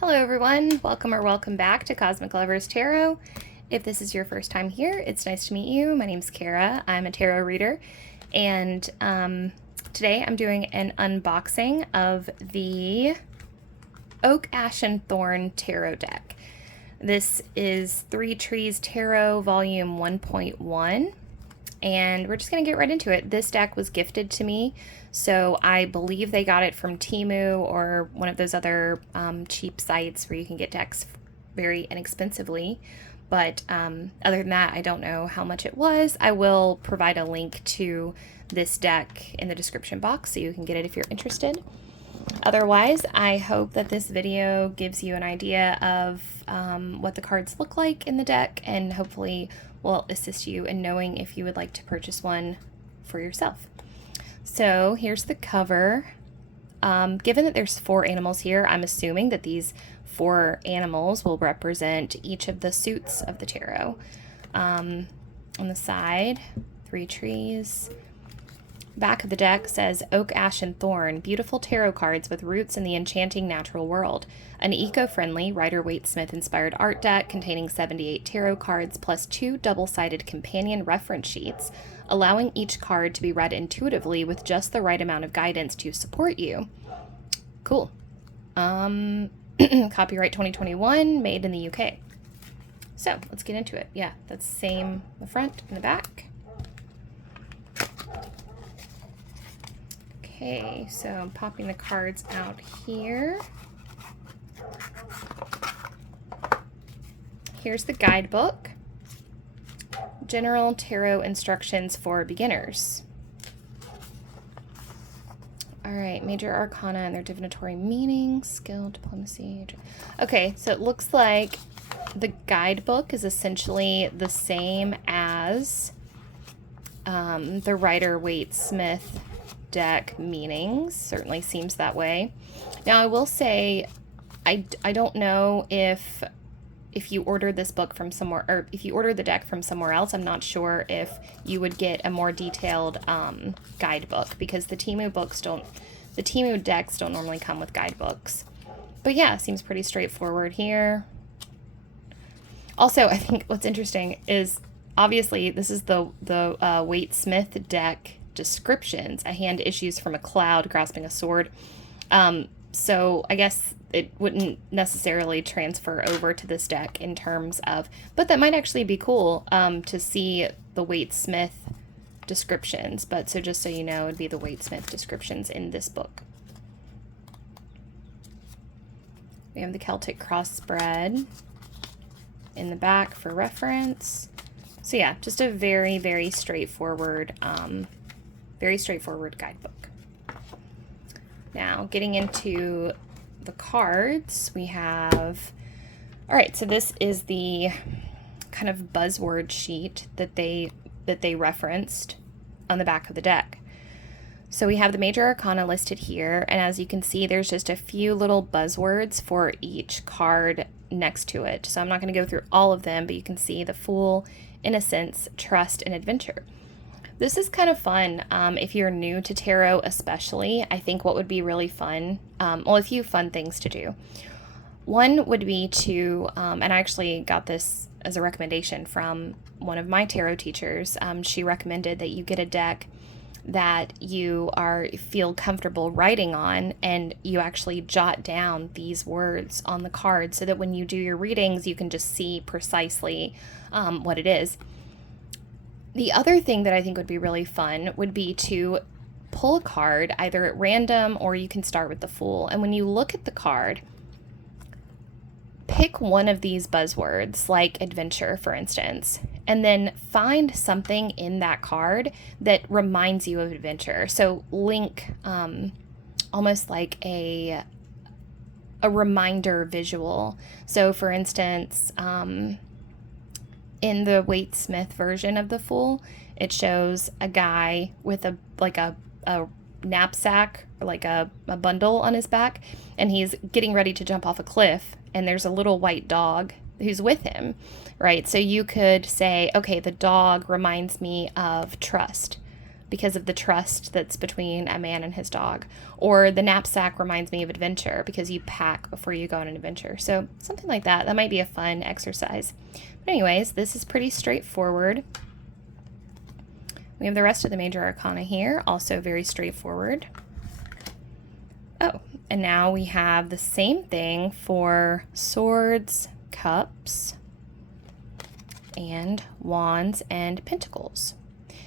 Hello everyone, welcome or welcome back to Cosmic Lovers Tarot. If this is your first time here, it's nice to meet you. My name's Kara, I'm a tarot reader, and today I'm doing an unboxing of the Oak, Ash, and Thorn tarot deck. This is Three Trees Tarot Volume 1.1, and we're just going to get right into it. This deck was gifted to me, so I believe they got it from Temu or one of those other cheap sites where you can get decks very inexpensively. But other than that, I don't know how much it was. I will provide a link to this deck in the description box so you can get it if you're interested. Otherwise, I hope that this video gives you an idea of what the cards look like in the deck, and hopefully will assist you in knowing if you would like to purchase one for yourself. So here's the cover. Given that there's 4 animals here, I'm assuming that these 4 animals will represent each of the suits of the tarot. On the side, 3 trees. Back of the deck says Oak, Ash, and Thorn, beautiful tarot cards with roots in the enchanting natural world. An eco-friendly Rider-Waite-Smith inspired art deck containing 78 tarot cards plus 2 double-sided companion reference sheets, allowing each card to be read intuitively with just the right amount of guidance to support you. Cool. Copyright 2021, made in the UK. So let's get into it. Yeah, that's the same in the front and the back. Okay, so I'm popping the cards out here. Here's the guidebook. General Tarot Instructions for Beginners. Alright, Major Arcana and their divinatory meaning, skill, diplomacy. Okay, so it looks like the guidebook is essentially the same as the Rider-Waite-Smith deck meanings. Certainly seems that way. Now I will say I don't know if you ordered this book from somewhere, or if you ordered the deck from somewhere else, I'm not sure if you would get a more detailed guidebook, because the Temu decks don't normally come with guidebooks. But yeah, seems pretty straightforward here. Also, I think what's interesting is obviously this is the Waite-Smith deck descriptions. A hand issues from a cloud grasping a sword. So I guess it wouldn't necessarily transfer over to this deck in terms of, but that might actually be cool to see the Waite-Smith descriptions. But so just so you know, it'd be the Waite-Smith descriptions in this book. We have the Celtic crossbred in the back for reference. So yeah, just a very, very straightforward guidebook. Now, getting into the cards, we have, all right, so this is the kind of buzzword sheet that they referenced on the back of the deck. So we have the Major Arcana listed here, and as you can see, there's just a few little buzzwords for each card next to it. So I'm not going to go through all of them, but you can see the Fool, Innocence, Trust, and Adventure. This is kind of fun if you're new to tarot especially. I think what would be really fun, well, a few fun things to do. One would be to, and I actually got this as a recommendation from one of my tarot teachers. She recommended that you get a deck that you feel comfortable writing on, and you actually jot down these words on the card so that when you do your readings, you can just see precisely what it is. The other thing that I think would be really fun would be to pull a card either at random, or you can start with the Fool. And when you look at the card, pick one of these buzzwords, like adventure, for instance, and then find something in that card that reminds you of adventure. So link almost like a reminder visual. So for instance, in the Waite-Smith version of the Fool, it shows a guy with a knapsack, or like a bundle on his back, and he's getting ready to jump off a cliff, and there's a little white dog who's with him, right? So you could say, okay, the dog reminds me of trust. because of the trust that's between a man and his dog. Or the knapsack reminds me of adventure because you pack before you go on an adventure. So something like that. That might be a fun exercise. But anyways, this is pretty straightforward. We have the rest of the major arcana here, also very straightforward. Oh, and now we have the same thing for swords, cups, and wands and pentacles.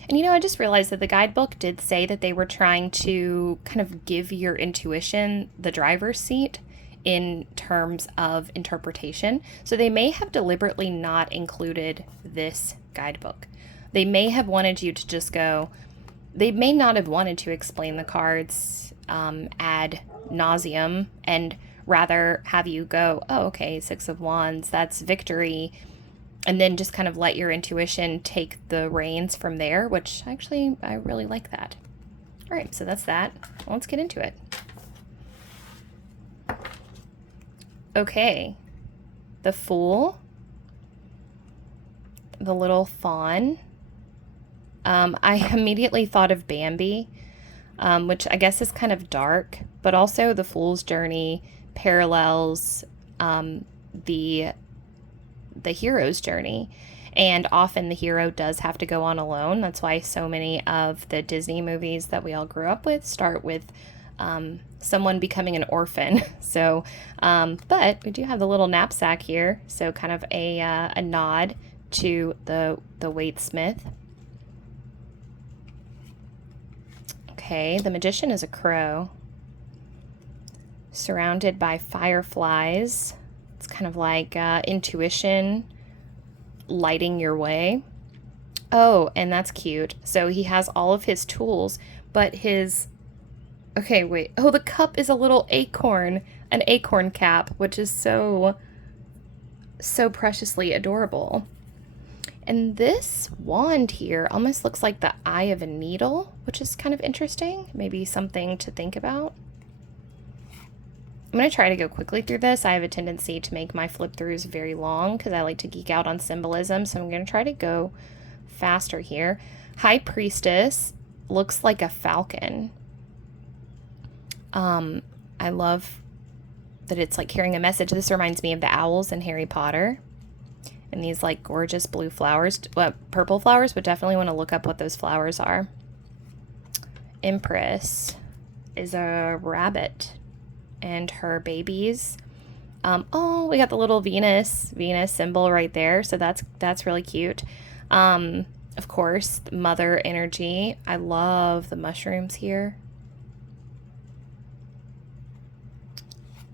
And you know, I just realized that the guidebook did say that they were trying to kind of give your intuition the driver's seat in terms of interpretation. So they may have deliberately not included this guidebook. They may have wanted you to just go, they may not have wanted to explain the cards ad nauseum and rather have you go, oh, okay, Six of Wands, that's victory. And then just kind of let your intuition take the reins from there, which actually, I really like that. All right, so that's that. Well, let's get into it. Okay, the Fool, the little fawn. I immediately thought of Bambi, which I guess is kind of dark, but also the Fool's journey parallels the hero's journey, and often the hero does have to go on alone. That's why so many of the Disney movies that we all grew up with start with someone becoming an orphan. So, but we do have the little knapsack here, so kind of a nod to the Waitsmith. Okay, the Magician is a crow, surrounded by fireflies. It's kind of like intuition lighting your way. Oh, and that's cute. So he has all of his tools, but his... Okay, wait. Oh, the cup is a little acorn, an acorn cap, which is so preciously adorable. And this wand here almost looks like the eye of a needle, which is kind of interesting. Maybe something to think about. I'm going to try to go quickly through this. I have a tendency to make my flip throughs very long because I like to geek out on symbolism. So I'm going to try to go faster here. High Priestess looks like a falcon. I love that it's like carrying a message. This reminds me of the owls in Harry Potter. And these like gorgeous blue flowers, well, purple flowers, but definitely want to look up what those flowers are. Empress is a rabbit and her babies. Oh, we got the little Venus symbol right there. So that's really cute. Of course, mother energy. I love the mushrooms here.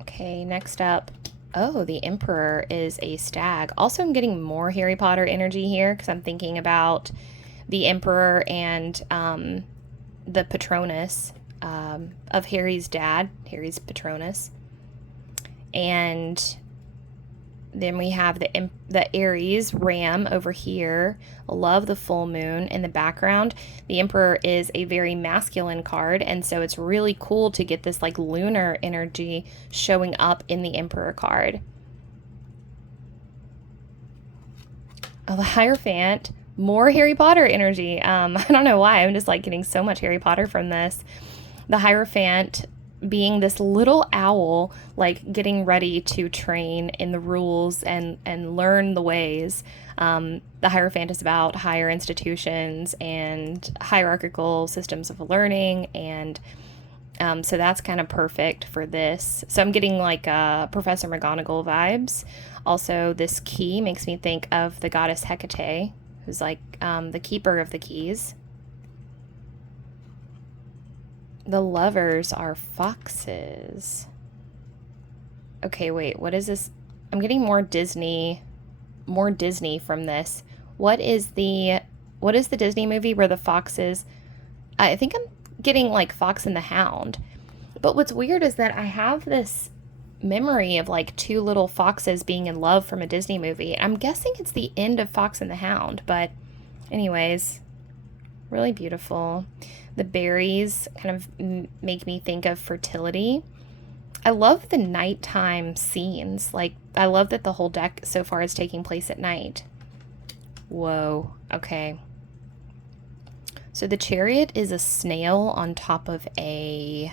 Okay, next up. Oh, the Emperor is a stag. Also, I'm getting more Harry Potter energy here because I'm thinking about the Emperor and the Patronus of Harry's dad, Harry's Patronus. And then we have the Aries ram over here. I love the full moon in the background. The Emperor is a very masculine card, and so it's really cool to get this like lunar energy showing up in the Emperor card. Oh, the Hierophant, more Harry Potter energy. I don't know why, I'm just like getting so much Harry Potter from this. The Hierophant being this little owl, like getting ready to train in the rules and learn the ways. The Hierophant is about higher institutions and hierarchical systems of learning, and so that's kind of perfect for this. So I'm getting like Professor McGonagall vibes. Also, this key makes me think of the goddess Hecate, who's like the keeper of the keys. The Lovers are foxes. Okay, wait, what is this? I'm getting more Disney from this. What is the Disney movie where the foxes? I think I'm getting like Fox and the Hound. But what's weird is that I have this memory of like two little foxes being in love from a Disney movie. I'm guessing it's the end of Fox and the Hound, but anyways, really beautiful. The berries kind of make me think of fertility. I love the nighttime scenes. Like, I love that the whole deck so far is taking place at night. Whoa, okay. So the Chariot is a snail on top of a,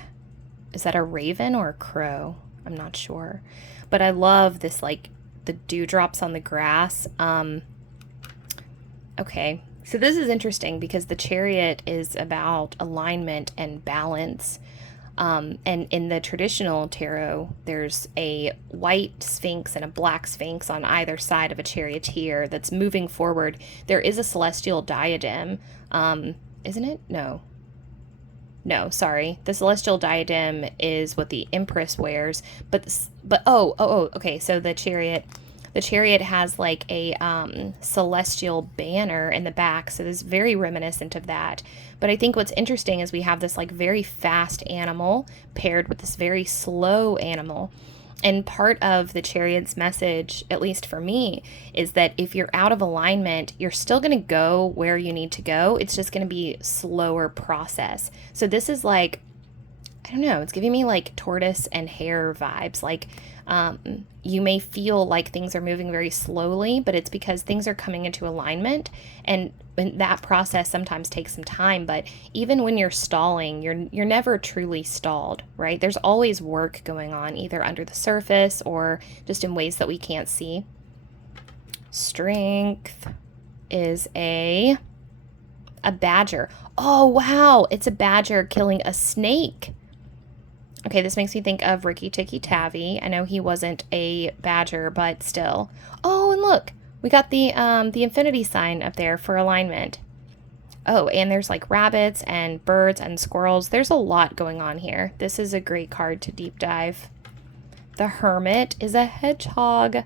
is that a raven or a crow? I'm not sure. But I love this, like, the dewdrops on the grass. Okay, so this is interesting because the Chariot is about alignment and balance. And in the traditional tarot, there's a white sphinx and a black sphinx on either side of a charioteer that's moving forward. There is a celestial diadem, isn't it? No. No, sorry. The celestial diadem is what the Empress wears, but okay. So the chariot has like a celestial banner in the back, so this is very reminiscent of that. But I think what's interesting is we have this like very fast animal paired with this very slow animal. And part of the Chariot's message, at least for me, is that if you're out of alignment, you're still going to go where you need to go. It's just going to be slower process. So this is like, I don't know, it's giving me like tortoise and hare vibes. Like, you may feel like things are moving very slowly, but it's because things are coming into alignment, and that process sometimes takes some time. But even when you're stalling, you're never truly stalled, right? There's always work going on, either under the surface or just in ways that we can't see. Strength is a badger. Oh, wow, it's a badger killing a snake. Okay, this makes me think of Rikki Tikki Tavi. I know he wasn't a badger, but still. Oh, and look, we got the infinity sign up there for alignment. Oh, and there's like rabbits and birds and squirrels. There's a lot going on here. This is a great card to deep dive. The Hermit is a hedgehog,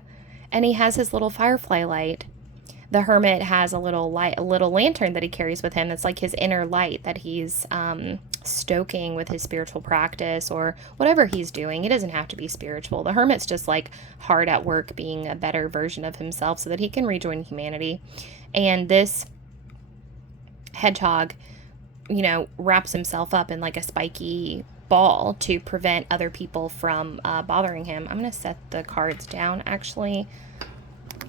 and he has his little firefly light. The Hermit has a little lantern that he carries with him. That's like his inner light that he's stoking with his spiritual practice or whatever he's doing. It doesn't have to be spiritual. The Hermit's just like hard at work being a better version of himself so that he can rejoin humanity. And this hedgehog, you know, wraps himself up in like a spiky ball to prevent other people from bothering him. I'm going to set the cards down, actually.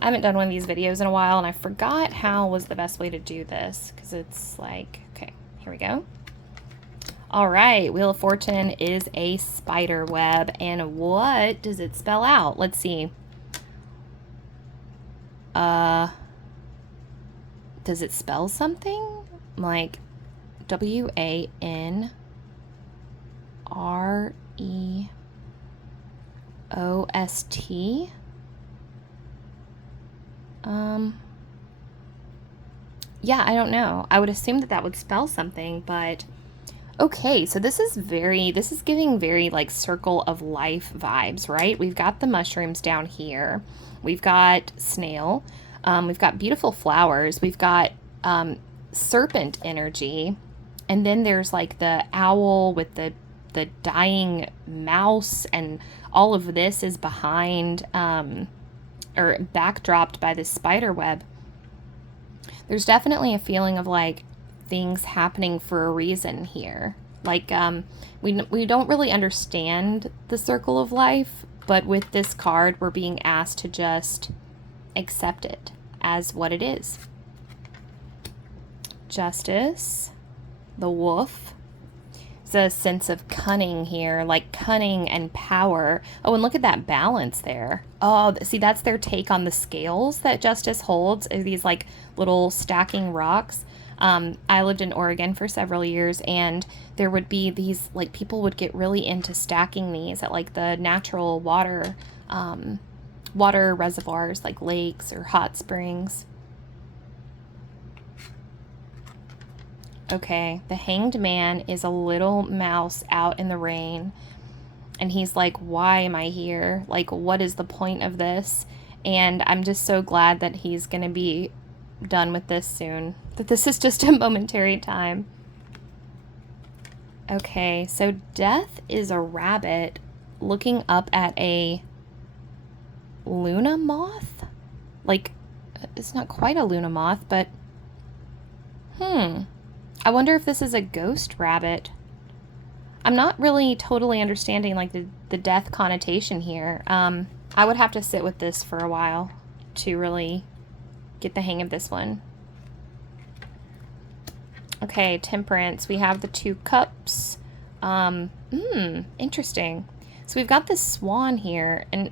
I haven't done one of these videos in a while, and I forgot how was the best way to do this, because it's like, okay, here we go. All right, Wheel of Fortune is a spider web, and what does it spell out? Let's see. Does it spell something? Like WANREOST? Yeah, I don't know. I would assume that would spell something, but okay, so this is giving very like circle of life vibes, right? We've got the mushrooms down here. We've got snail. We've got beautiful flowers. We've got serpent energy. And then there's like the owl with the dying mouse, and all of this is behind or backdropped by this spider web. There's definitely a feeling of like things happening for a reason here. Like we don't really understand the circle of life, but with this card we're being asked to just accept it as what it is. Justice, the wolf. There's a sense of cunning here, like cunning and power. Oh, and look at that balance there. Oh, see, that's their take on the scales that Justice holds, are these like little stacking rocks. I lived in Oregon for several years, and there would be these, like, people would get really into stacking these at like the natural water reservoirs, like lakes or hot springs. Okay, the Hanged Man is a little mouse out in the rain, and he's like, why am I here? Like, what is the point of this? And I'm just so glad that he's going to be done with this soon, that this is just a momentary time. Okay, so Death is a rabbit looking up at a Luna moth? Like, it's not quite a Luna moth, but I wonder if this is a ghost rabbit. I'm not really totally understanding like the death connotation here. I would have to sit with this for a while to really get the hang of this one. Okay, Temperance. We have the 2 cups. Interesting. So we've got this swan here, and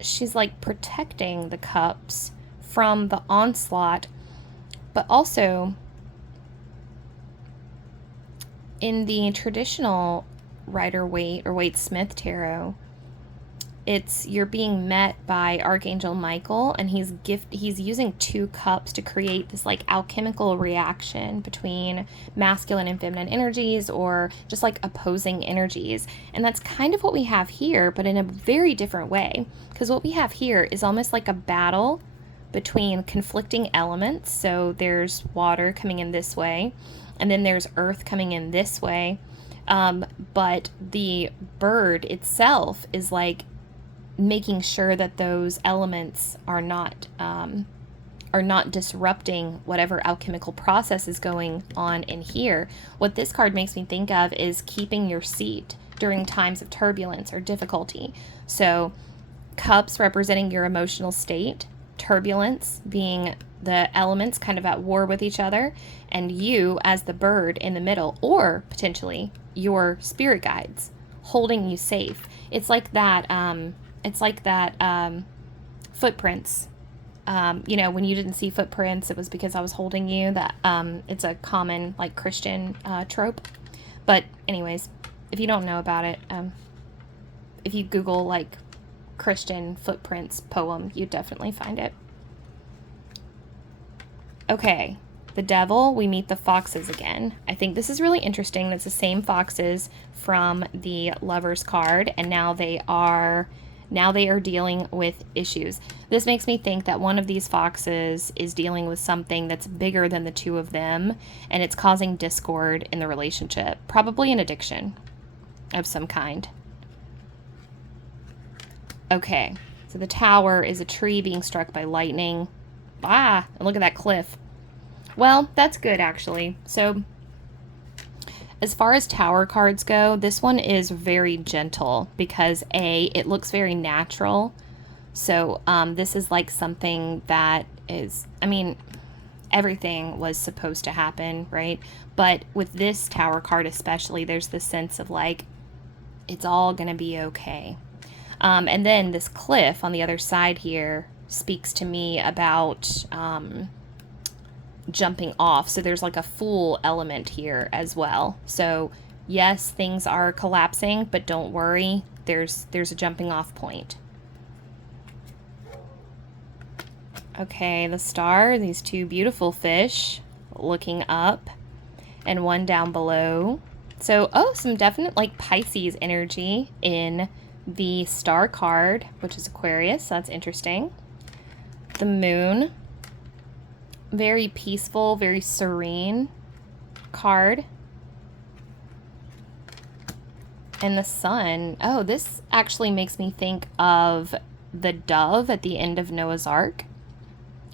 she's like protecting the cups from the onslaught, but also in the traditional Rider-Waite or Waite-Smith tarot, you're being met by Archangel Michael, and he's using 2 cups to create this like alchemical reaction between masculine and feminine energies, or just like opposing energies. And that's kind of what we have here, but in a very different way, because what we have here is almost like a battle between conflicting elements. So there's water coming in this way, and then there's earth coming in this way. But the bird itself is like making sure that those elements are not disrupting whatever alchemical process is going on in here. What this card makes me think of is keeping your seat during times of turbulence or difficulty. So cups representing your emotional state, turbulence being the elements kind of at war with each other, and you as the bird in the middle, or potentially your spirit guides holding you safe. It's like that footprints. When you didn't see footprints, it was because I was holding you. That it's a common like Christian trope. But anyways, if you don't know about it, if you Google like Christian footprints poem, you'd definitely find it. Okay, the devil, we meet the foxes again. I think this is really interesting. That's the same foxes from the Lovers card, and now they are dealing with issues. This makes me think that one of these foxes is dealing with something that's bigger than the 2 of them, and it's causing discord in the relationship, probably an addiction of some kind. Okay, so the Tower is a tree being struck by lightning. And look at that cliff. Well, that's good, actually. So as far as Tower cards go, this one is very gentle because it looks very natural. So this is like something that is, everything was supposed to happen, right? But with this Tower card especially, there's this sense of like, it's all gonna be okay. And then this cliff on the other side here speaks to me about jumping off. So there's like a Fool element here as well. So yes, things are collapsing, but don't worry, there's a jumping off point. Okay, the Star, these 2 beautiful fish looking up, and one down below. So some definite like Pisces energy in the Star card, which is Aquarius. So that's interesting. The Moon, very peaceful, very serene card. And the Sun, this actually makes me think of the dove at the end of Noah's Ark,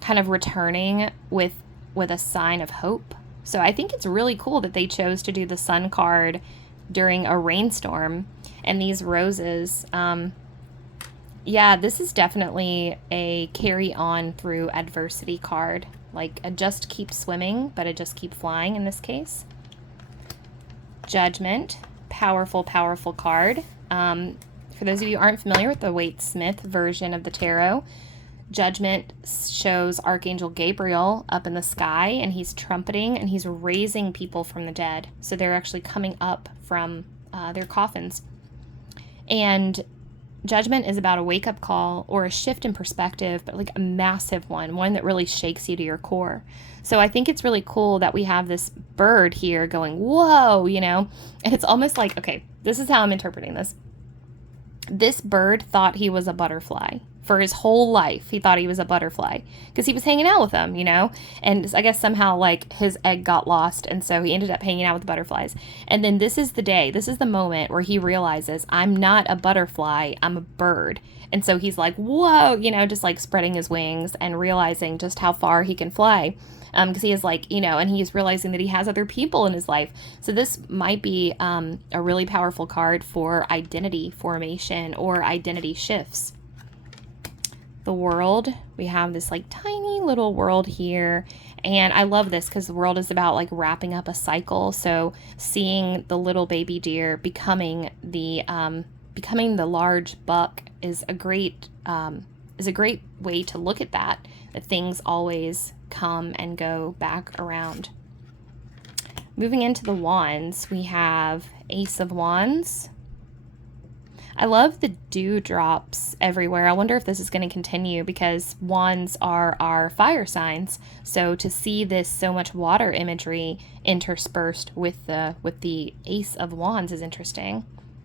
kind of returning with a sign of hope. So I think it's really cool that they chose to do the Sun card during a rainstorm. And these roses, yeah, this is definitely a carry on through adversity card. Like a just keep swimming, but a just keep flying in this case. Judgment, powerful, powerful card. For those of you who aren't familiar with the Waite-Smith version of the tarot, Judgment shows Archangel Gabriel up in the sky, and he's trumpeting and he's raising people from the dead. So they're actually coming up from their coffins. And Judgment is about a wake-up call or a shift in perspective, but like a massive one that really shakes you to your core. So I think it's really cool that we have this bird here going, whoa, and it's almost like, okay, this is how I'm interpreting this. This bird thought he was a butterfly. For his whole life, he thought he was a butterfly because he was hanging out with them, and I guess somehow like his egg got lost, and so he ended up hanging out with the butterflies. And then this is the moment where he realizes, I'm not a butterfly, I'm a bird. And so he's like, whoa, just like spreading his wings and realizing just how far he can fly. Because he is like, and he's realizing that he has other people in his life. So this might be a really powerful card for identity formation or identity shifts. The World, we have this like tiny interesting little world here. And I love this because the world is about like wrapping up a cycle. So seeing the little baby deer becoming the large buck is a great way to look at that things always come and go back around. Moving into the wands, we have Ace of Wands. I love the dewdrops everywhere. I wonder if this is going to continue because wands are our fire signs. So to see this so much water imagery interspersed with the Ace of Wands is interesting.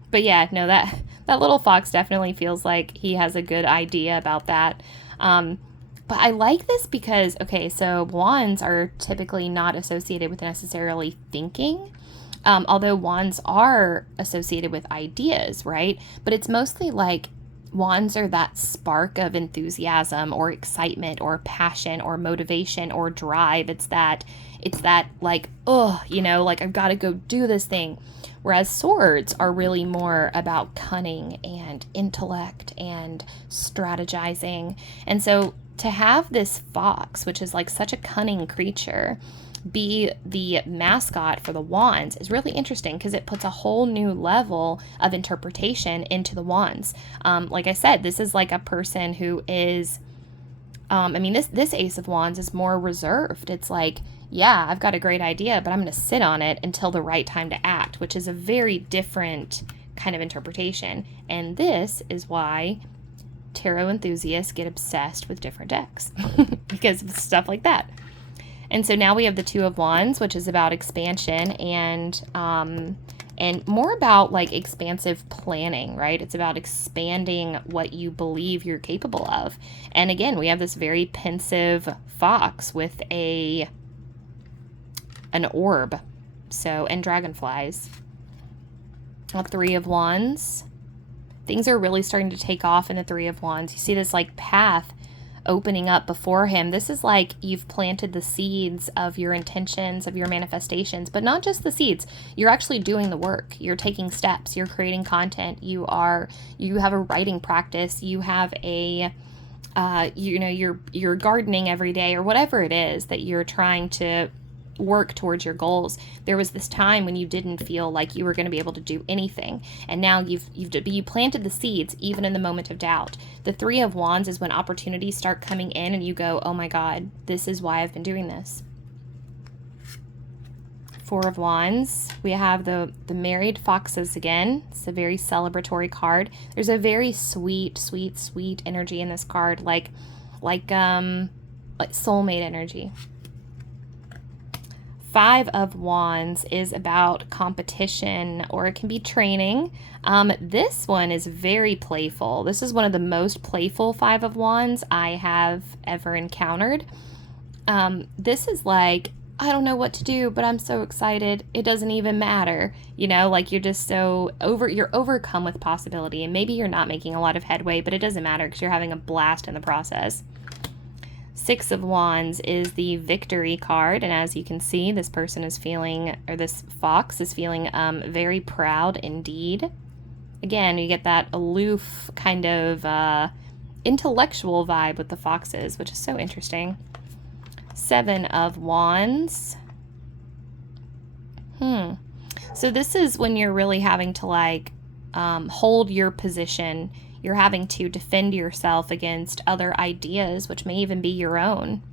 But yeah, no, that little fox definitely feels like he has a good idea about that. But I like this because, okay, so wands are typically not associated with necessarily thinking. Although wands are associated with ideas, right? But it's mostly like wands are that spark of enthusiasm or excitement or passion or motivation or drive. It's that like, oh, like I've got to go do this thing. Whereas swords are really more about cunning and intellect and strategizing. And so to have this fox, which is like such a cunning creature, be the mascot for the wands is really interesting because it puts a whole new level of interpretation into the wands. Like I said, this is like a person who is, this Ace of Wands is more reserved. It's like, yeah, I've got a great idea, but I'm going to sit on it until the right time to act, which is a very different kind of interpretation. And this is why tarot enthusiasts get obsessed with different decks because of stuff like that. And so now we have the Two of Wands, which is about expansion and more about like expansive planning, right? It's about expanding what you believe you're capable of. And again, we have this very pensive fox with an orb, and dragonflies. Three of Wands. Things are really starting to take off in the Three of Wands. You see this like path opening up before him. This is like you've planted the seeds of your intentions, of your manifestations, but not just the seeds. You're actually doing the work. You're taking steps. You're creating content. You have a writing practice. You have a you're gardening every day or whatever it is that you're trying to work towards your goals. There was this time when you didn't feel like you were going to be able to do anything, and now you planted the seeds even in the moment of doubt. The Three of Wands is when opportunities start coming in and you go, oh my God, this is why I've been doing this. Four of Wands, we have the married foxes again. It's a very celebratory card. There's a very sweet energy in this card, like soulmate energy. Five of Wands is about competition, or it can be training. This one is very playful. This is one of the most playful Five of Wands I have ever encountered. This is like, I don't know what to do, but I'm so excited. It doesn't even matter. Like you're just you're overcome with possibility, and maybe you're not making a lot of headway, but it doesn't matter because you're having a blast in the process. Six of Wands is the victory card, and as you can see, this person is feeling, or this fox is feeling very proud indeed. Again, you get that aloof kind of intellectual vibe with the foxes, which is so interesting. Seven of Wands. So this is when you're really having to hold your position. You're having to defend yourself against other ideas, which may even be your own.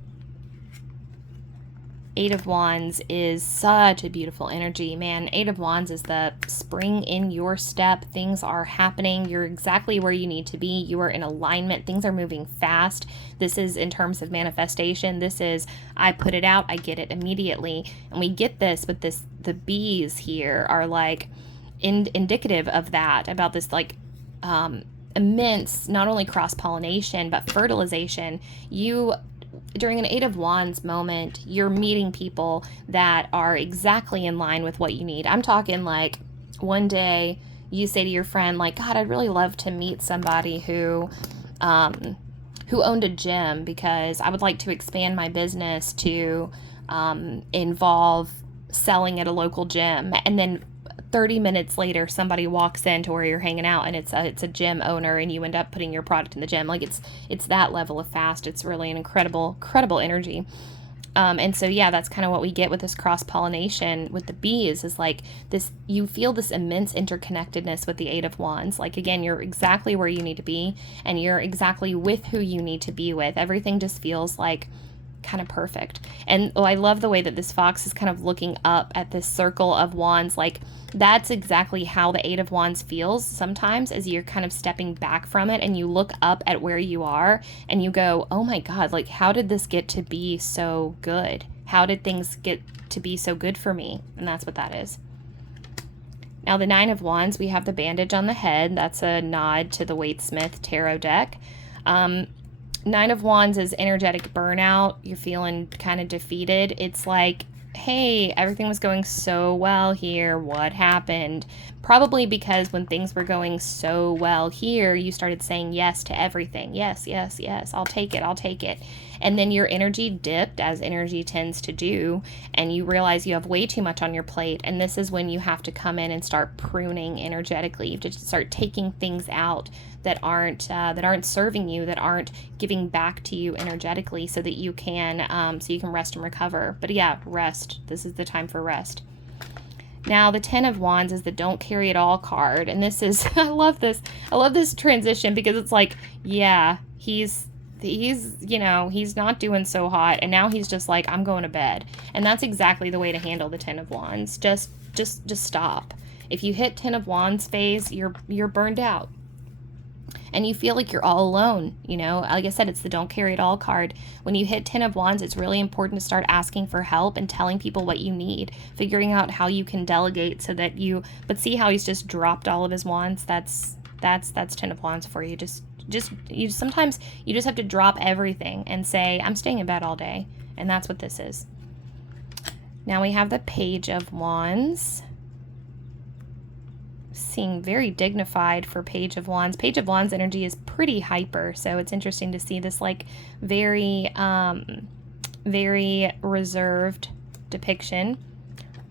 Eight of Wands is such a beautiful energy, man. Eight of Wands is the spring in your step. Things are happening. You're exactly where you need to be. You are in alignment. Things are moving fast. This is in terms of manifestation. This is, I put it out, I get it immediately. And we get this, but the bees here are like indicative of that, about this immense, not only cross-pollination, but fertilization. During an Eight of Wands moment, you're meeting people that are exactly in line with what you need. I'm talking like one day you say to your friend, like, God, I'd really love to meet somebody who owned a gym because I would like to expand my business to involve selling at a local gym. And then 30 minutes later, somebody walks into where you're hanging out, and it's a gym owner, and you end up putting your product in the gym. Like, it's that level of fast. It's really an incredible energy. And so, yeah, that's kind of what we get with this cross-pollination with the bees, is like this, you feel this immense interconnectedness with the Eight of Wands. Like, again, you're exactly where you need to be, and you're exactly with who you need to be with. Everything just feels like kind of perfect. And I love the way that this fox is kind of looking up at this circle of wands. Like, that's exactly how the Eight of Wands feels sometimes, as you're kind of stepping back from it and you look up at where you are and you go, oh my God, like, how did this get to be so good? How did things get to be so good for me? And that's what that is. Now, the Nine of Wands, we have the bandage on the head. That's a nod to the Waite-Smith tarot deck. Nine of Wands is energetic burnout. You're feeling kind of defeated. It's like, hey, everything was going so well here. What happened? Probably because when things were going so well here, you started saying yes to everything. Yes, yes, yes. I'll take it. I'll take it. And then your energy dipped, as energy tends to do, and you realize you have way too much on your plate. And this is when you have to come in and start pruning energetically. You have to start taking things out that aren't serving you, that aren't giving back to you energetically, so that you can rest and recover. But yeah, rest. This is the time for rest. Now, the Ten of Wands is the Don't Carry It All card, and this is I love this transition, because it's like, yeah, he's not doing so hot, and now he's just like, I'm going to bed. And that's exactly the way to handle the Ten of Wands. Just stop. If you hit Ten of Wands phase, you're burned out. And you feel like you're all alone, Like I said, it's the Don't Carry It All card. When you hit Ten of Wands, it's really important to start asking for help and telling people what you need, figuring out how you can delegate but see how he's just dropped all of his wands. That's Ten of Wands for you. Sometimes you just have to drop everything and say, I'm staying in bed all day. And that's what this is. Now we have the Page of Wands. Seem very dignified for Page of Wands. Page of Wands energy is pretty hyper, so it's interesting to see this like very reserved depiction.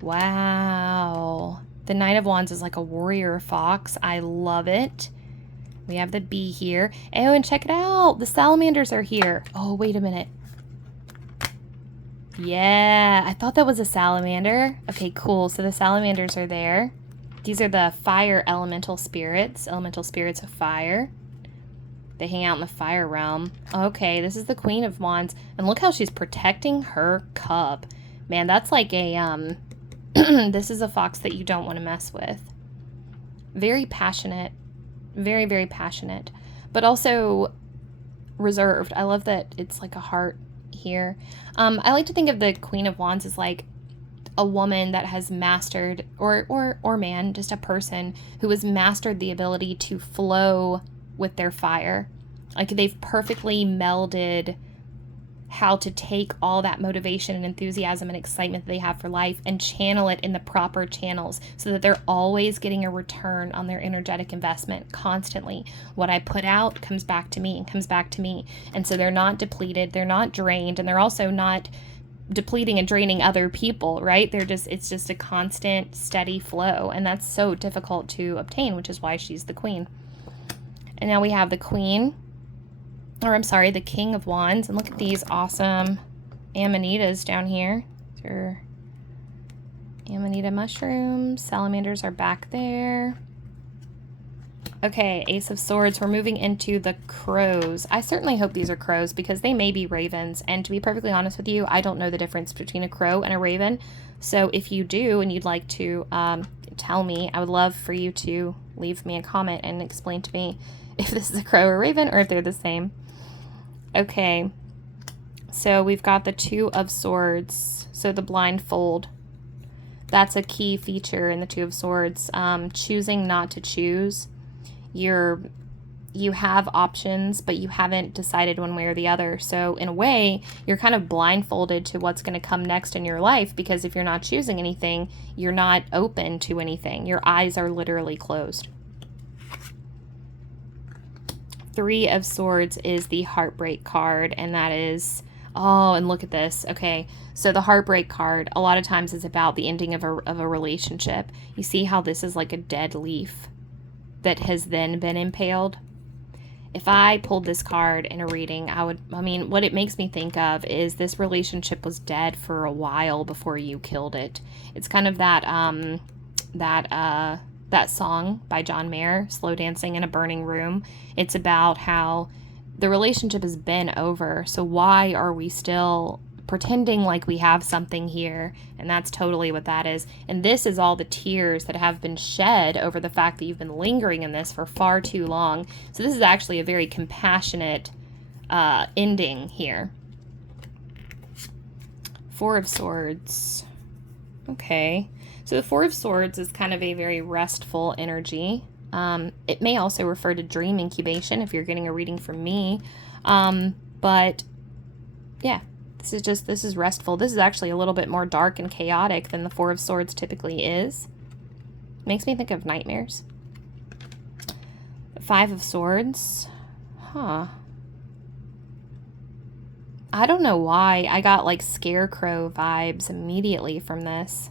Wow. The Knight of Wands is like a warrior fox. I love it. We have the bee here. Oh, and check it out. The salamanders are here. Oh, wait a minute. Yeah, I thought that was a salamander. Okay, cool. So the salamanders are there. These are the fire elemental spirits of fire. They hang out in the fire realm. Okay, this is the Queen of Wands. And look how she's protecting her cub. Man, that's like a, this is a fox that you don't want to mess with. Very passionate. Very, very passionate. But also reserved. I love that it's like a heart here. I like to think of the Queen of Wands as like a woman that has mastered, or man, just a person who has mastered the ability to flow with their fire. Like, they've perfectly melded how to take all that motivation and enthusiasm and excitement that they have for life and channel it in the proper channels, so that they're always getting a return on their energetic investment constantly. What I put out comes back to me and comes back to me. And so they're not depleted, they're not drained, and they're also not depleting and draining other people, right? It's just a constant, steady flow, and that's so difficult to obtain, which is why she's the queen. And now we have the the King of Wands, and look at these awesome amanitas down here. These are amanita mushrooms. Salamanders are back there. Okay, Ace of Swords. We're moving into the crows. I certainly hope these are crows, because they may be ravens. And to be perfectly honest with you, I don't know the difference between a crow and a raven. So if you do and you'd like to tell me, I would love for you to leave me a comment and explain to me if this is a crow or raven, or if they're the same. Okay, so we've got the Two of Swords. So the blindfold. That's a key feature in the Two of Swords. Choosing not to choose. You have options, but you haven't decided one way or the other. So in a way, you're kind of blindfolded to what's going to come next in your life, because if you're not choosing anything, you're not open to anything. Your eyes are literally closed. Three of Swords is the heartbreak card, and that is Oh, and look at this. Okay, so the heartbreak card, a lot of times is about the ending of a relationship. You see how this is like a dead leaf that has then been impaled? If I pulled this card in a reading, I mean, what it makes me think of is this relationship was dead for a while before you killed it. It's kind of that song by John Mayer, Slow Dancing in a Burning Room. It's about how the relationship has been over, so why are we still pretending like we have something here? And that's totally what that is. And this is all the tears that have been shed over the fact that you've been lingering in this for far too long. So this is actually a very compassionate ending here. Four of Swords. Okay. So the Four of Swords is kind of a very restful energy. It may also refer to dream incubation if you're getting a reading from me. But yeah, this is restful. This is actually a little bit more dark and chaotic than the Four of Swords typically is. Makes me think of nightmares. The Five of Swords. Huh. I don't know why I got like scarecrow vibes immediately from this.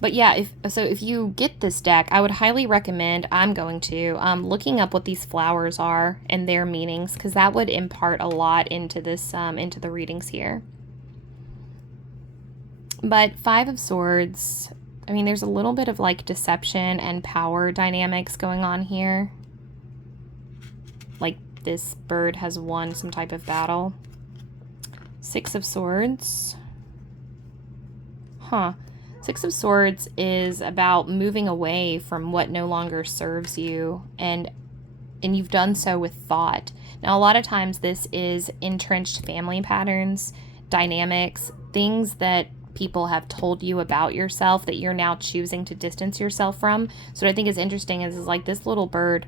But yeah, if you get this deck, I would highly recommend, looking up what these flowers are and their meanings, because that would impart a lot into this, into the readings here. But Five of Swords, I mean, there's a little bit of like deception and power dynamics going on here. Like this bird has won some type of battle. Six of Swords. Huh. Six of Swords is about moving away from what no longer serves you, and you've done so with thought. Now, a lot of times this is entrenched family patterns, dynamics, things that people have told you about yourself that you're now choosing to distance yourself from. So what I think is interesting is like this little bird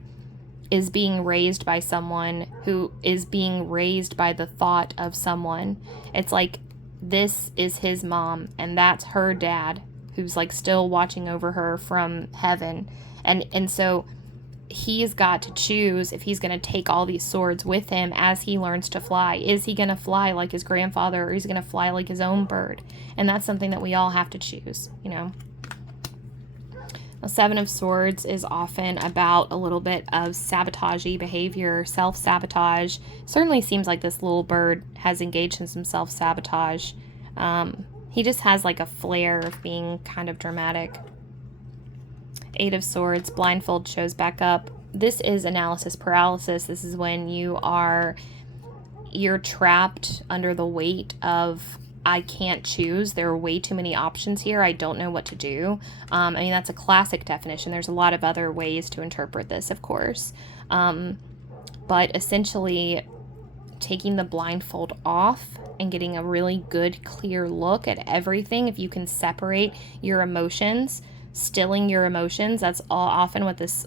is being raised by someone who is being raised by the thought of someone. It's like this is his mom and that's her dad, who's like still watching over her from heaven. And so he's got to choose if he's going to take all these swords with him as he learns to fly. Is he going to fly like his grandfather, or is he going to fly like his own bird? And that's something that we all have to choose, you know. The Seven of Swords is often about a little bit of sabotagey behavior, self-sabotage. Certainly seems like this little bird has engaged in some self-sabotage. He just has like a flair of being kind of dramatic. Eight of Swords, blindfold shows back up. This is analysis paralysis. This is when you're trapped under the weight of, I can't choose. There are way too many options here. I don't know what to do. I mean, that's a classic definition. There's a lot of other ways to interpret this, of course. But essentially, taking the blindfold off and getting a really good, clear look at everything. If you can separate your emotions, stilling your emotions, that's often what this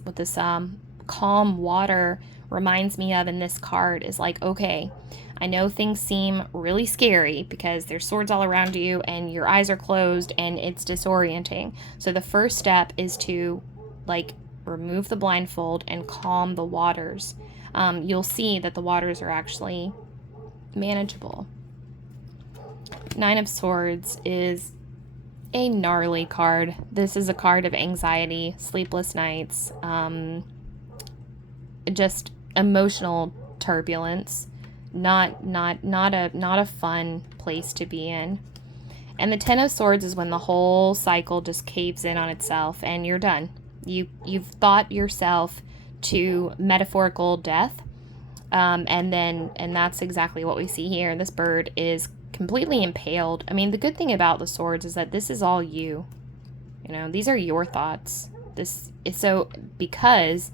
calm water reminds me of in this card is like, okay, I know things seem really scary because there's swords all around you and your eyes are closed and it's disorienting. So the first step is to like remove the blindfold and calm the waters. You'll see that the waters are actually manageable. Nine of Swords is a gnarly card. This is a card of anxiety, sleepless nights, just emotional turbulence. Not a fun place to be in. And the Ten of Swords is when the whole cycle just caves in on itself and you're done. You've thought yourself to metaphorical death, and that's exactly what we see here. This bird is completely impaled. I mean, the good thing about the swords is that this is all you. You know, these are your thoughts. This is so because,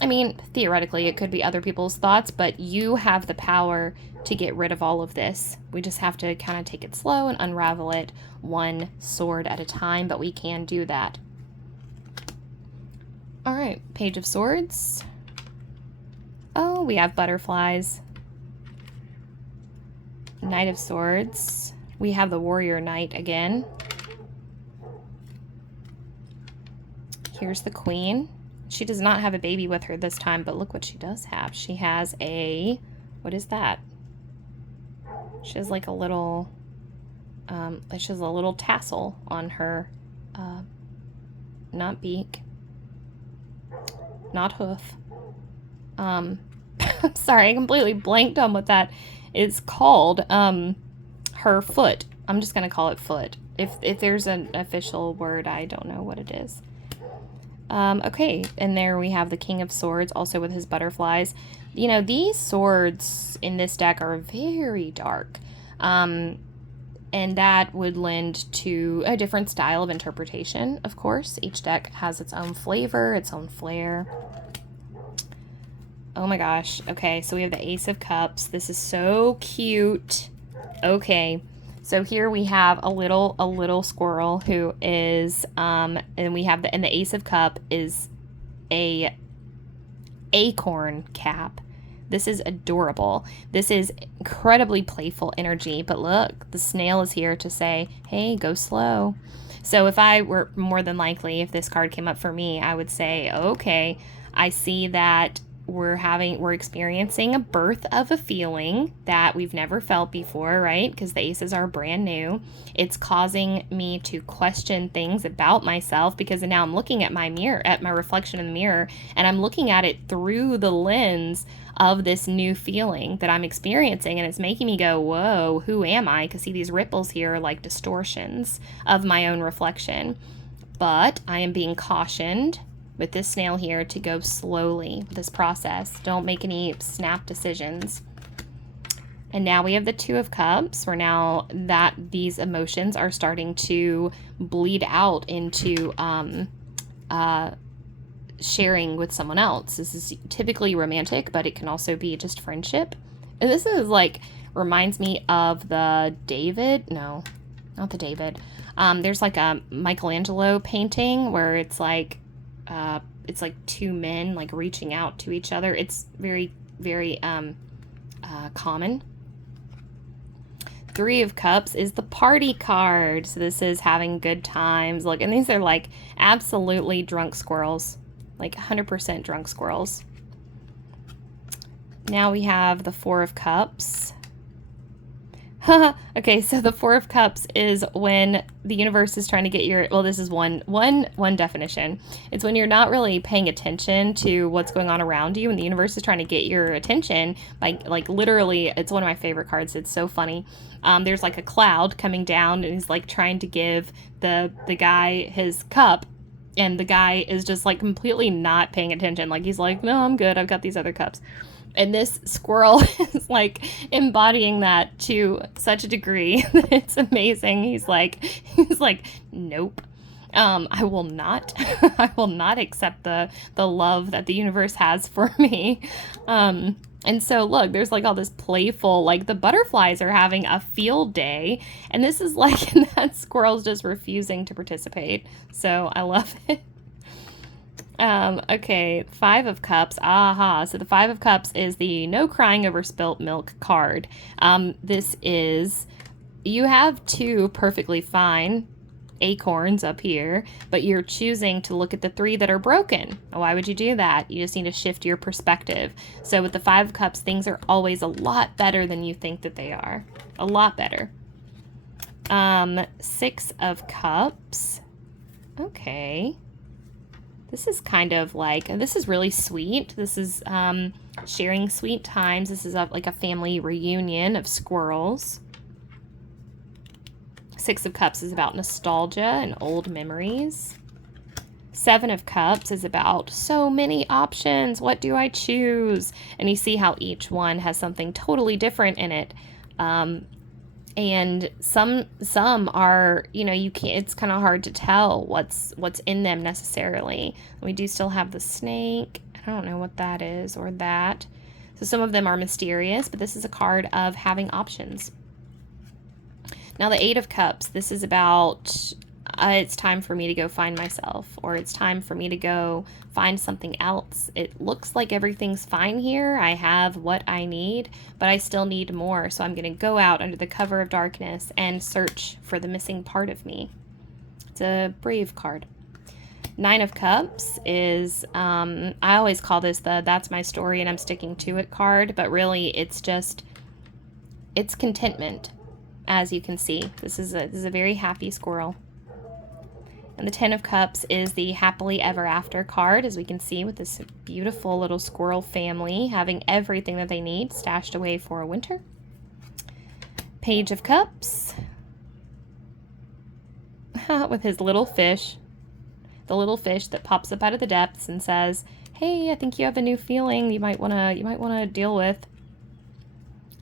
I mean, theoretically it could be other people's thoughts, but you have the power to get rid of all of this. We just have to kind of take it slow and unravel it one sword at a time, but we can do that. All right, Page of Swords. Oh, we have butterflies. Knight of Swords. We have the Warrior Knight again. Here's the Queen. She does not have a baby with her this time, but look what she does have. She has a, what is that? She has like a little, she has a little tassel on her, not beak, not hoof. I'm sorry, I completely blanked on what that is called. Her foot. I'm just gonna call it foot. If there's an official word, I don't know what it is. Okay, and there we have the King of Swords, also with his butterflies. You know, these swords in this deck are very dark. And that would lend to a different style of interpretation, of course. Each deck has its own flavor, its own flair. Oh my gosh. Okay, so we have the Ace of Cups. This is so cute. Okay, so here we have a little squirrel who is, and we have and the Ace of Cup is a acorn cap. This is adorable. This is incredibly playful energy, but look, the snail is here to say, hey, go slow. So if I were, more than likely, if this card came up for me, I would say, okay, I see that we're experiencing a birth of a feeling that we've never felt before, right? Because the aces are brand new. It's causing me to question things about myself, because now I'm looking at my mirror, at my reflection in the mirror, and I'm looking at it through the lens of this new feeling that I'm experiencing, and it's making me go, whoa, who am I? Because see, these ripples here are like distortions of my own reflection. But I am being cautioned with this snail here to go slowly with this process. Don't make any snap decisions. And now we have the Two of Cups, where now that these emotions are starting to bleed out into sharing with someone else. This is typically romantic, but it can also be just friendship. And this is like, reminds me of the David, no, not the David. There's like a Michelangelo painting where it's like two men like reaching out to each other. It's very, very common. Three of Cups is the party card. So this is having good times. Look, and these are like absolutely drunk squirrels, like 100% drunk squirrels. Now we have the Four of Cups. Okay, so the Four of Cups is when the universe is trying to get your, well, this is one definition. It's when you're not really paying attention to what's going on around you, and the universe is trying to get your attention by, like, literally, it's one of my favorite cards. It's so funny. There's like a cloud coming down, and he's like trying to give the guy his cup, and the guy is just like completely not paying attention. Like, he's like, no, I'm good, I've got these other cups. And this squirrel is like embodying that to such a degree that it's amazing. He's like, nope. I will not accept the love that the universe has for me. And so look, there's like all this playful, like the butterflies are having a field day, and this is like, and that squirrel's just refusing to participate. So I love it. Okay, Five of Cups. Aha. So the Five of Cups is the no crying over spilt milk card. This is, you have two perfectly fine acorns up here, but you're choosing to look at the three that are broken. Why would you do that? You just need to shift your perspective. So with the Five of Cups, things are always a lot better than you think that they are. A lot better. Six of Cups. Okay. This is kind of like, this is really sweet. This is sharing sweet times. This is like a family reunion of squirrels. Six of Cups is about nostalgia and old memories. Seven of Cups is about so many options. What do I choose? And you see how each one has something totally different in it. And some are, you know, you can't, it's kind of hard to tell what's in them necessarily. We do still have the snake. I don't know what that is, or that. So some of them are mysterious, but this is a card of having options. Now the Eight of Cups, this is about, it's time for me to go find myself, or it's time for me to go find something else. It looks like everything's fine here. I have what I need, but I still need more. So I'm going to go out under the cover of darkness and search for the missing part of me. It's a brave card. Nine of Cups is, I always call this the that's my story and I'm sticking to it card, but really it's just it's contentment, as you can see. This is a very happy squirrel. And the Ten of Cups is the happily ever after card, as we can see, with this beautiful little squirrel family having everything that they need stashed away for a winter. Page of Cups with his little fish, the little fish that pops up out of the depths and says, "Hey, I think you have a new feeling you might wanna deal with."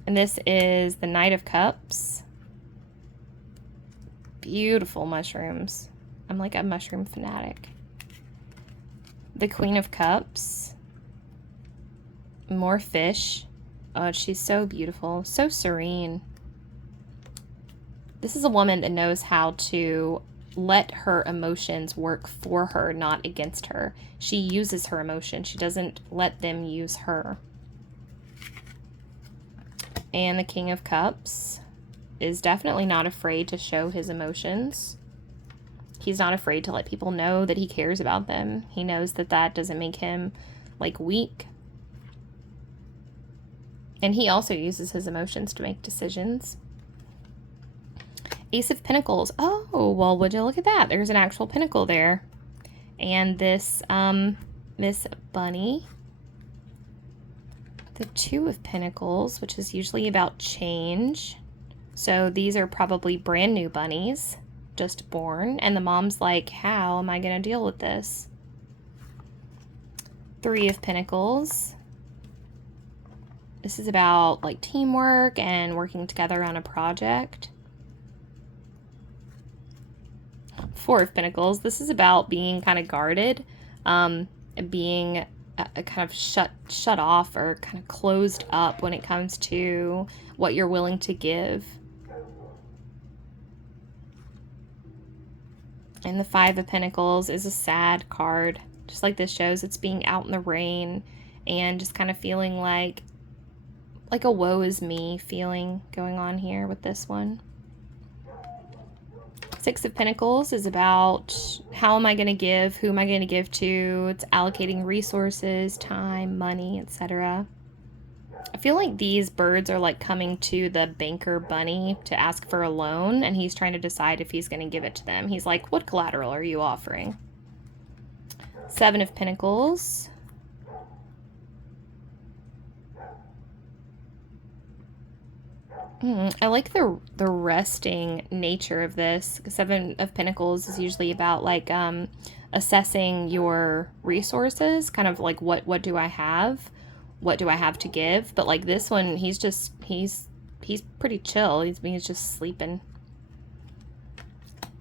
And this is the Knight of Cups. Beautiful mushrooms. I'm like a mushroom fanatic. The Queen of Cups. More fish. Oh, she's so beautiful, so serene. This is a woman that knows how to let her emotions work for her, not against her. She uses her emotions. She doesn't let them use her. And the King of Cups is definitely not afraid to show his emotions. He's not afraid to let people know that he cares about them. He knows that that doesn't make him, like, weak. And he also uses his emotions to make decisions. Ace of Pentacles. Oh, well, would you look at that? There's an actual pentacle there. And this, Miss Bunny. The Two of Pentacles, which is usually about change. So these are probably brand new bunnies, just born. And the mom's like, how am I going to deal with this? Three of Pentacles. This is about like teamwork and working together on a project. Four of Pentacles. This is about being kind of guarded, being kind of shut off or kind of closed up when it comes to what you're willing to give. And the Five of Pentacles is a sad card, just like this shows. It's being out in the rain and just kind of feeling like a woe is me feeling going on here with this one. Six of Pentacles is about how am I going to give, who am I going to give to. It's allocating resources, time, money, etc. I feel like these birds are like coming to the banker bunny to ask for a loan, and he's trying to decide if he's going to give it to them. He's like, what collateral are you offering? Seven of Pentacles. I like the resting nature of this. Seven of Pentacles is usually about like assessing your resources, kind of like what do I have? What do I have to give? But like this one, he's pretty chill. He's just sleeping.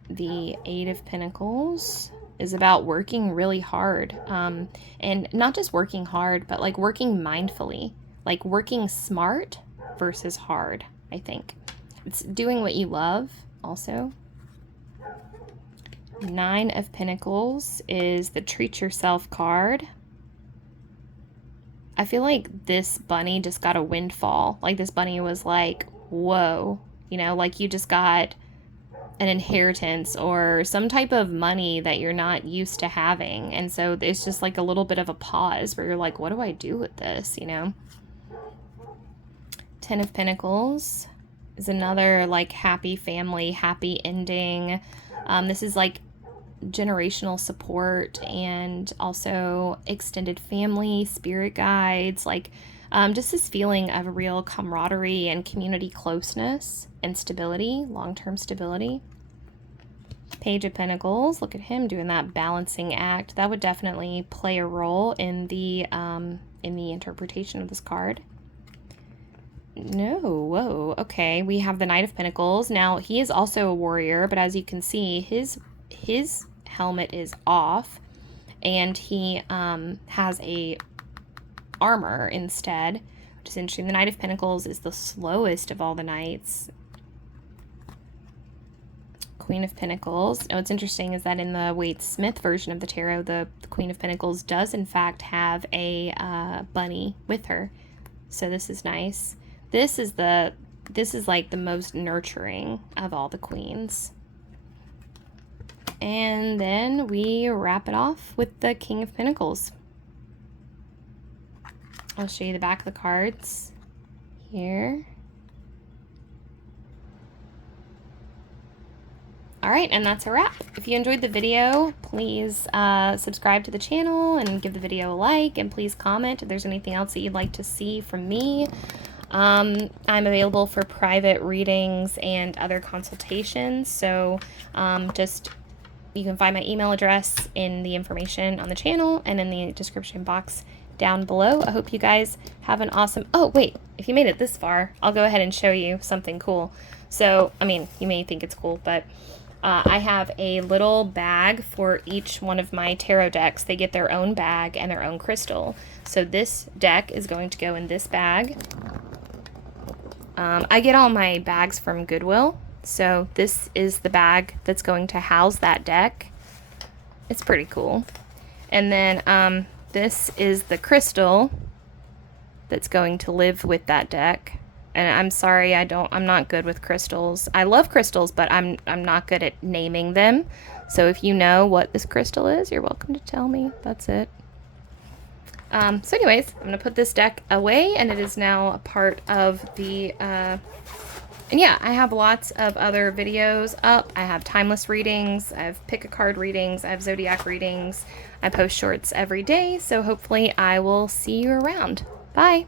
The Eight of Pentacles is about working really hard. And not just working hard, but like working mindfully, like working smart versus hard. I think it's doing what you love also. Nine of Pentacles is the Treat Yourself card. I feel like this bunny just got a windfall. Like this bunny was like, whoa, you know, like you just got an inheritance or some type of money that you're not used to having. And so it's just like a little bit of a pause where you're like, what do I do with this, you know? Ten of Pentacles is another like happy family, happy ending. This is like generational support and also extended family, spirit guides, like just this feeling of a real camaraderie and community closeness and stability, long-term stability. Page of Pentacles, look at him doing that balancing act. That would definitely play a role in the interpretation of this card. No, whoa, okay. We have the Knight of Pentacles. Now, he is also a warrior, but as you can see, his helmet is off, and he has a armor instead, which is interesting. The Knight of Pentacles is the slowest of all the knights. Queen of Pentacles. Now, what's interesting is that in the Wade Smith version of the tarot, the Queen of Pentacles does, in fact, have a bunny with her. So this is nice. This is like the most nurturing of all the queens. And then we wrap it off with the King of Pentacles. I'll show you the back of the cards here. All right, and that's a wrap. If you enjoyed the video, please subscribe to the channel and give the video a like, and please comment if there's anything else that you'd like to see from me. I'm available for private readings and other consultations, so you can find my email address in the information on the channel and in the description box down below. I hope you guys have an awesome... Oh, wait, if you made it this far, I'll go ahead and show you something cool. So, I mean, you may think it's cool, but I have a little bag for each one of my tarot decks. They get their own bag and their own crystal. So this deck is going to go in this bag. I get all my bags from Goodwill, so this is the bag that's going to house that deck. It's pretty cool. And then this is the crystal that's going to live with that deck. And I'm sorry, I'm not good with crystals. I love crystals, but I'm not good at naming them. So if you know what this crystal is, you're welcome to tell me. That's it. So anyways, I'm gonna put this deck away, and it is now a part of the, and yeah, I have lots of other videos up. I have timeless readings, I have pick a card readings, I have zodiac readings. I post shorts every day, so hopefully I will see you around. Bye!